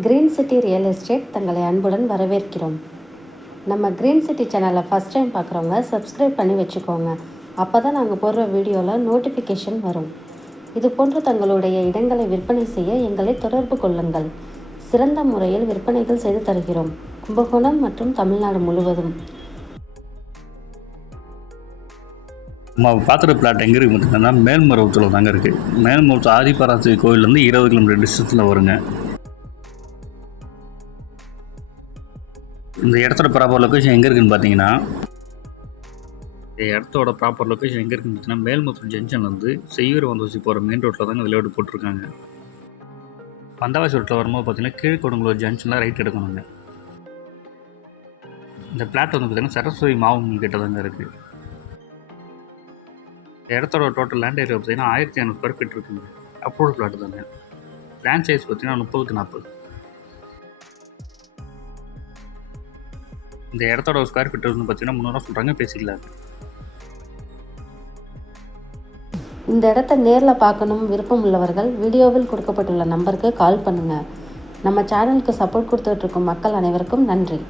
Green city real estate தங்களை அன்புடன் வரவேற்கிறோம். நம்ம கிரீன் சிட்டி சேனலை ஃபஸ்ட் டைம் பார்க்குறவங்க சப்ஸ்கிரைப் பண்ணி வச்சுக்கோங்க. அப்போ தான் நாங்கள் போடுற வீடியோவில் நோட்டிஃபிகேஷன் வரும். இது போன்று தங்களுடைய இடங்களை விற்பனை செய்ய எங்களை தொடர்பு கொள்ளுங்கள். சிறந்த முறையில் விற்பனைகள் செய்து தருகிறோம். கும்பகோணம் மற்றும் தமிழ்நாடு முழுவதும். நம்ம பார்த்துட்டு பிளாட் எங்கே இருக்குது பார்த்தீங்கன்னா மேல்மருவத்தில் தாங்க இருக்குது. மேல்மருவத்து ஆதிபராசக்தி கோயிலேருந்து 20 கிலோமீட்டர் டிஸ்டன்ஸில் வருங்க. இந்த இடத்தோட ப்ராப்பர் லொக்கேஷன் எங்கே இருக்குதுன்னு பார்த்தீங்கன்னா, இந்த இடத்தோட ப்ராப்பர் லொக்கேஷன் எங்கே இருக்குதுன்னு பார்த்தீங்கன்னா, மேல்மருவத்தூர் ஜங்ஷன்லேருந்து செய்யூர் வந்தவாசி போகிற மெயின் ரோட்டில் தாங்க விளையாட்டு போட்டிருக்காங்க. வந்தவாசி ரோட்டில் வரும்போது பார்த்தீங்கன்னா கீழ்கொடுங்கலூர் ஜங்ஷனில் ரைட் எடுக்கணுங்க. இந்த பிளாட் வந்து பார்த்தீங்கன்னா சரஸ்வதி மாவட்டம் கிட்ட தாங்க இருக்குது. இந்த இடத்தோட டோட்டல் லேண்ட் ஏரியா பார்த்தீங்கன்னா 1500 ஸ்கொயர் ஃபீட் இருக்குங்க. அப்ரூவல் பிளாட் தாங்க. லேண்ட் சைஸ் பார்த்தீங்கன்னா 30x40. இந்த இடத்தோட ஸ்கொயர் ஃபீட் வந்து பார்த்தீங்கன்னா 300 சொல்கிறாங்க, பேசிக்கலாங்க. இந்த இடத்த நேரில் பார்க்கணும் விருப்பம் உள்ளவர்கள் வீடியோவில் கொடுக்கப்பட்டுள்ள நம்பருக்கு கால் பண்ணுங்கள். நம்ம சேனலுக்கு சப்போர்ட் கொடுத்துட்ருக்கும் மக்கள் அனைவருக்கும் நன்றி.